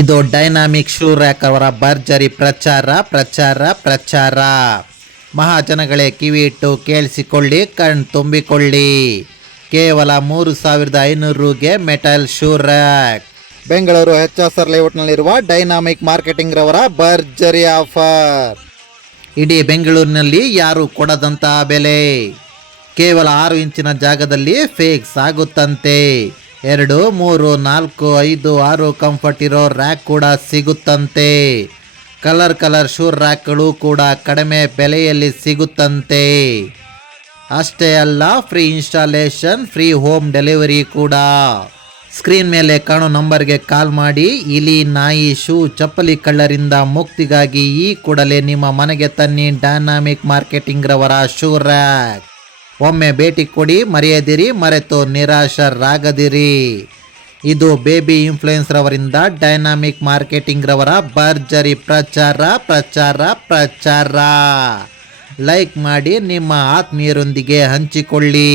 ಇದು dynamic shoe rack ಅವರ ಭರ್ಜರಿ ಪ್ರಚಾರ. ಮಹಾಜನಗಳೇ, ಕಿವಿ ಇಟ್ಟು ಕೇಳಿಸಿಕೊಳ್ಳಿ, ಕಣ್ ತುಂಬಿಕೊಳ್ಳಿ. ಕೇವಲ 3,500 ರೂಗೆ metal shoe rack. Bengaluru HR ಲೇಔಟ್ನಲ್ಲಿರುವ ಡೈನಾಮಿಕ್ ಮಾರ್ಕೆಟಿಂಗ್ ರವರ ಭರ್ಜರಿ ಆಫರ್. ಇಡೀ ಬೆಂಗಳೂರಿನಲ್ಲಿ ಯಾರು ಕೊಡದಂತಹ ಬೆಲೆ. ಕೇವಲ 6 ಇಂಚಿನ ಜಾಗದಲ್ಲಿ ಫಿಕ್ಸ್ ಆಗುತ್ತಂತೆ. 2, 3, 4, 5, 6 ಕಂಫರ್ಟ್ ಇರೋ ರ್ಯಾಕ್ ಕೂಡ ಸಿಗುತ್ತಂತೆ. ಕಲರ್ ಶೂ ರ್ಯಾಕ್ಗಳು ಕೂಡ ಕಡಿಮೆ ಬೆಲೆಯಲ್ಲಿ ಸಿಗುತ್ತಂತೆ. ಅಷ್ಟೇ ಅಲ್ಲ, free installation, free home delivery ಕೂಡ. ಸ್ಕ್ರೀನ್ ಮೇಲೆ ಕಾಣೋ ನಂಬರ್ಗೆ ಕಾಲ್ ಮಾಡಿ ಇಲಿ, ನಾಯಿ, ಶೂ, ಚಪ್ಪಲಿ ಕಳ್ಳರಿಂದ ಮುಕ್ತಿಗಾಗಿ ಈ ಕೂಡಲೇ ನಿಮ್ಮ ಮನೆಗೆ ತನ್ನಿ ಡೈನಾಮಿಕ್ ಮಾರ್ಕೆಟಿಂಗ್ ರವರ ಶೂ ರ್ಯಾಕ್. ಒಮ್ಮೆ ಭೇಟಿ ಕೊಡಿ, ಮರೆಯದಿರಿ, ಮರೆತು ನಿರಾಶರಾಗದಿರಿ. ಇದು ಬೇಬಿ ಇನ್ಫ್ಲೂಯೆನ್ಸ್ ರವರಿಂದ ಡೈನಾಮಿಕ್ ಮಾರ್ಕೆಟಿಂಗ್ ರವರ ಭರ್ಜರಿ ಪ್ರಚಾರ. ಲೈಕ್ ಮಾಡಿ, ನಿಮ್ಮ ಆತ್ಮೀಯರೊಂದಿಗೆ ಹಂಚಿಕೊಳ್ಳಿ.